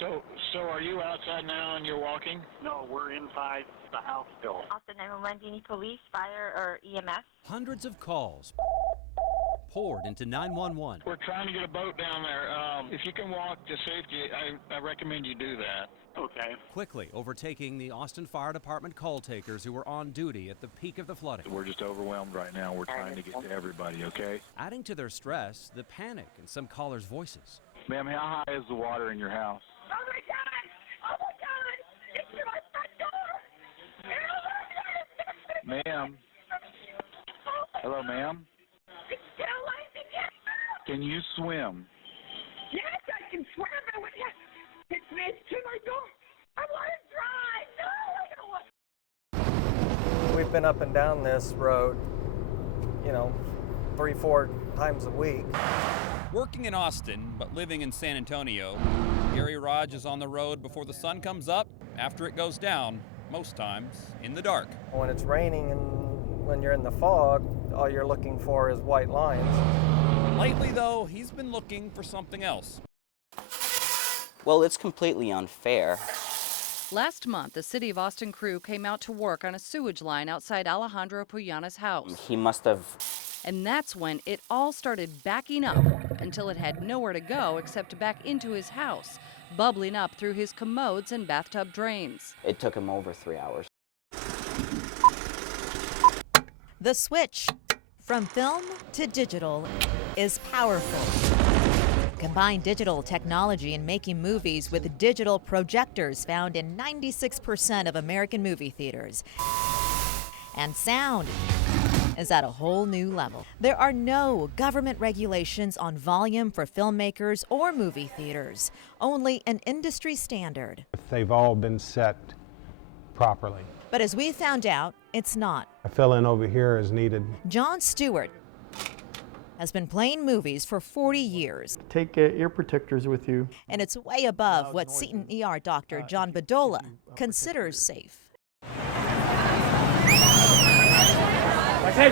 So are you outside now and you're walking? No, we're inside the house still. Austin 911, do you need police, fire, or EMS? Hundreds of calls poured into 911. We're trying to get a boat down there. If you can walk to safety, I recommend you do that. Okay. Quickly overtaking the Austin Fire Department call takers who were on duty at the peak of the flooding. We're just overwhelmed right now. We're trying to get to everybody, okay? Adding to their stress, the panic in some callers' voices. Ma'am, how high is the water in your house? Oh my God! Oh my God! It's through my front door! Ma'am? Hello, ma'am? It's still light again! Can you swim? Yes, I can swim it with you! It's to my door! I want to drive! No, I don't want. We've been up and down this road, 3-4 times a week. Working in Austin, but living in San Antonio, Gary Raj is on the road before the sun comes up, after it goes down, most times in the dark. When it's raining and when you're in the fog, all you're looking for is white lines. Lately, though, he's been looking for something else. Well, it's completely unfair. Last month, the City of Austin crew came out to work on a sewage line outside Alejandro Puyana's house. He must have... And that's when it all started backing up until it had nowhere to go except back into his house, bubbling up through his commodes and bathtub drains. It took him over 3 hours. The switch from film to digital is powerful. Combine digital technology in making movies with digital projectors found in 96% of American movie theaters. And sound is at a whole new level. There are no government regulations on volume for filmmakers or movie theaters, only an industry standard. They've all been set properly. But as we found out, it's not. A fill-in over here is needed. John Stewart has been playing movies for 40 years. Take ear protectors with you. And it's way above what Seton ER doctor John Bedolla considers safe. You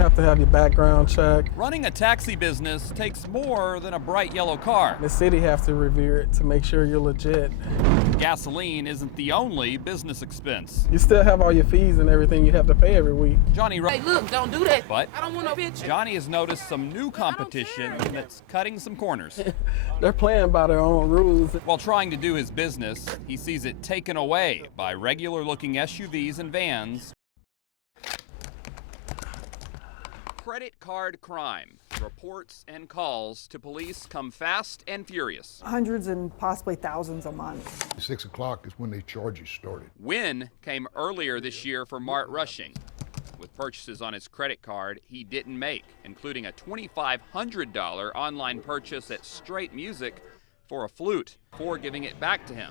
have to have your background check. Running a taxi business takes more than a bright yellow car. The city has to review it to make sure you're legit. Gasoline isn't the only business expense. You still have all your fees and everything you have to pay every week. Johnny, hey, look, don't do that. But I don't want no picture. Johnny has noticed some new competition that's cutting some corners. They're playing by their own rules. While trying to do his business, he sees it taken away by regular-looking SUVs and vans. Credit card crime. Reports and calls to police come fast and furious. Hundreds and possibly thousands a month. 6 o'clock is when the charges started. Win came earlier this year for Mart Rushing. With purchases on his credit card he didn't make, including a $2,500 online purchase at Straight Music for a flute, before giving it back to him.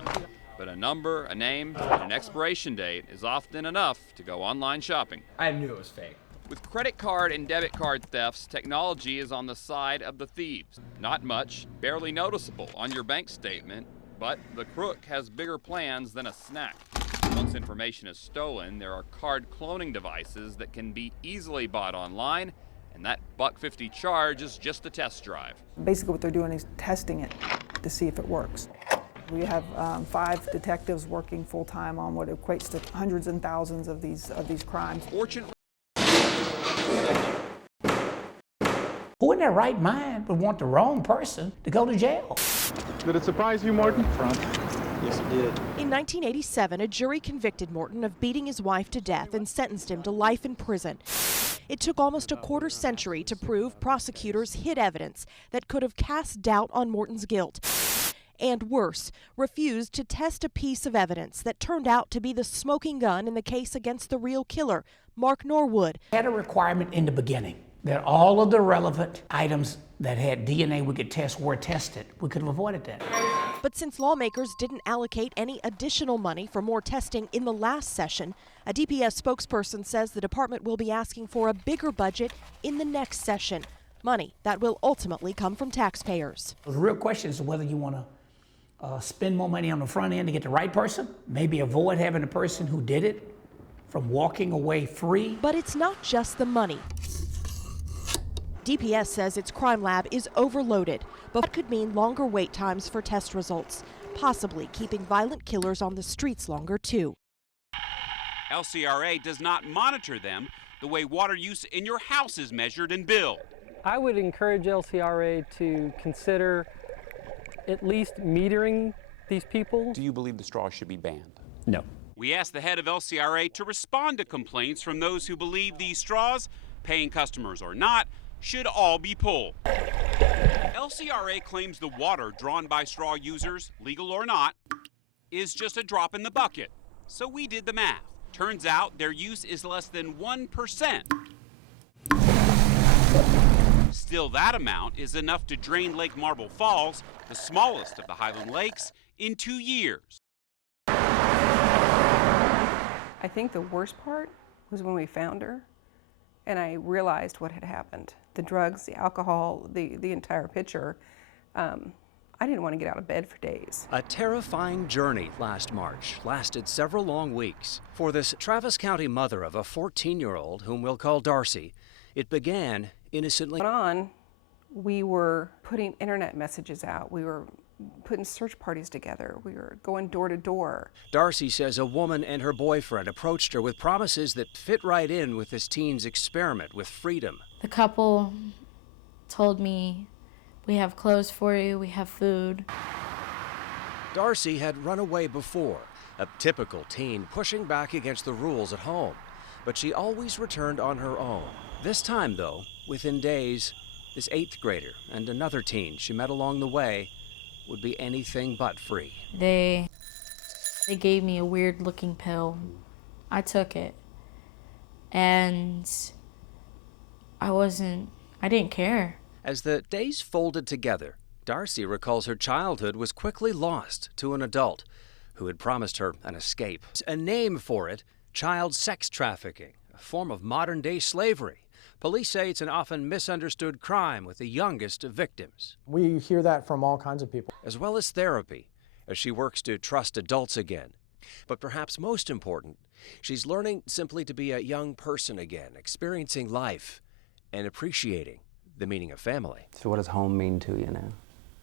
But a number, a name, and an expiration date is often enough to go online shopping. I knew it was fake. With credit card and debit card thefts, technology is on the side of the thieves. Not much, barely noticeable on your bank statement, but the crook has bigger plans than a snack. Once information is stolen, there are card cloning devices that can be easily bought online, and that $150 charge is just a test drive. Basically what they're doing is testing it to see if it works. We have 5 detectives working full-time on what equates to hundreds and thousands of these crimes. Fortunately, Who in their right mind would want the wrong person to go to jail? Did it surprise you, Martin? Yes, it did. In 1987, a jury convicted Morton of beating his wife to death and sentenced him to life in prison. It took almost a quarter century to prove prosecutors hid evidence that could have cast doubt on Morton's guilt. And worse, refused to test a piece of evidence that turned out to be the smoking gun in the case against the real killer, Mark Norwood. Had a requirement in the beginning that all of the relevant items that had DNA we could test were tested. We could have avoided that. But since lawmakers didn't allocate any additional money for more testing in the last session, a DPS spokesperson says the department will be asking for a bigger budget in the next session. Money that will ultimately come from taxpayers. The real question is whether you want to spend more money on the front end to get the right person, maybe avoid having the person who did it from walking away free. But it's not just the money. DPS says its crime lab is overloaded, but that could mean longer wait times for test results, possibly keeping violent killers on the streets longer too. LCRA does not monitor them the way water use in your house is measured and billed. I would encourage LCRA to consider at least metering these people. Do you believe the straw should be banned? No. We asked the head of LCRA to respond to complaints from those who believe these straws, paying customers or not, should all be pulled. LCRA claims the water drawn by straw users, legal or not, is just a drop in the bucket. So we did the math. Turns out their use is less than 1%. Still, that amount is enough to drain Lake Marble Falls, the smallest of the Highland lakes, in 2 years. I think the worst part was when we found her and I realized what had happened. The drugs, the alcohol, the entire picture. I didn't want to get out of bed for days. A terrifying journey last March lasted several long weeks. For this Travis County mother of a 14-year-old, whom we'll call Darcy, it began innocently. We were putting internet messages out. We were putting search parties together. We were going door to door. Darcy says a woman and her boyfriend approached her with promises that fit right in with this teen's experiment with freedom. The couple told me, "We have clothes for you, we have food." Darcy had run away before, a typical teen pushing back against the rules at home. But she always returned on her own. This time, though, within days, this 8th grader and another teen she met along the way would be anything but free. They gave me a weird looking pill. I took it. And I didn't care. As the days folded together, Darcy recalls her childhood was quickly lost to an adult who had promised her an escape. A name for it, child sex trafficking, a form of modern-day slavery. Police say it's an often misunderstood crime with the youngest of victims. We hear that from all kinds of people. As well as therapy, as she works to trust adults again. But perhaps most important, she's learning simply to be a young person again, experiencing life and appreciating the meaning of family. So what does home mean to you now?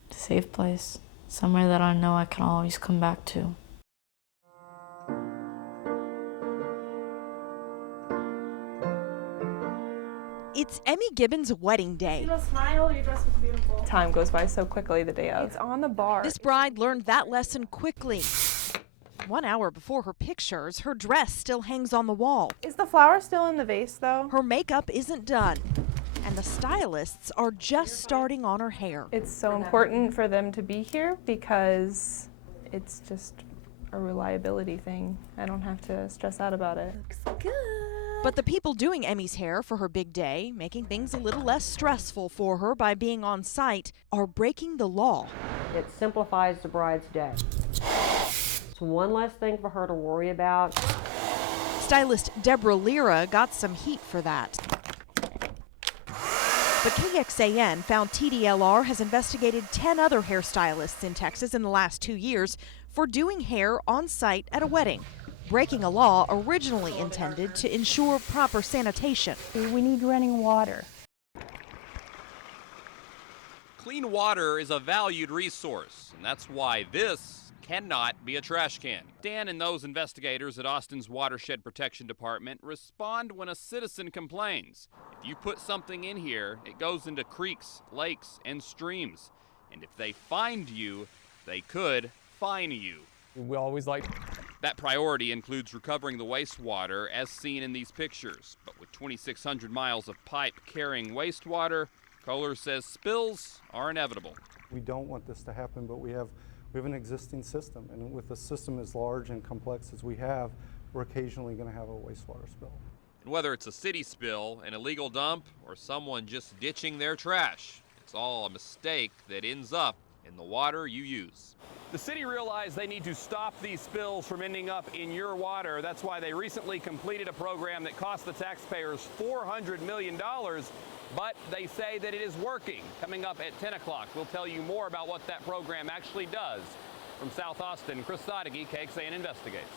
A safe place. Somewhere that I know I can always come back to. It's Emmy Gibbons' wedding day. You don't smile, your dress looks beautiful. Time goes by so quickly the day of. It's on the bar. This bride learned that lesson quickly. 1 hour before her pictures, her dress still hangs on the wall. Is the flower still in the vase, though? Her makeup isn't done, and the stylists are just starting on her hair. It's so important for them to be here because it's just a reliability thing. I don't have to stress out about it. Looks good. But the people doing Emmy's hair for her big day, making things a little less stressful for her by being on site, are breaking the law. It simplifies the bride's day. It's one less thing for her to worry about. Stylist Deborah Lira got some heat for that. But KXAN found TDLR has investigated 10 other hairstylists in Texas in the last 2 years for doing hair on site at a wedding, breaking a law originally intended to ensure proper sanitation. We need running water. Clean water is a valued resource, and that's why this cannot be a trash can. Dan and those investigators at Austin's Watershed Protection Department respond when a citizen complains. If you put something in here, it goes into creeks, lakes, and streams. And if they find you, they could fine you. We always like... That priority includes recovering the wastewater as seen in these pictures. But with 2,600 miles of pipe carrying wastewater, Kohler says spills are inevitable. We don't want this to happen, but we have an existing system. And with a system as large and complex as we have, we're occasionally going to have a wastewater spill. And whether it's a city spill, an illegal dump, or someone just ditching their trash, it's all a mistake that ends up in the water you use. The city realized they need to stop these spills from ending up in your water. That's why they recently completed a program that cost the taxpayers $400 million, but they say that it is working. Coming up at 10 o'clock, we'll tell you more about what that program actually does. From South Austin, Chris Sadeghi, KXAN Investigates.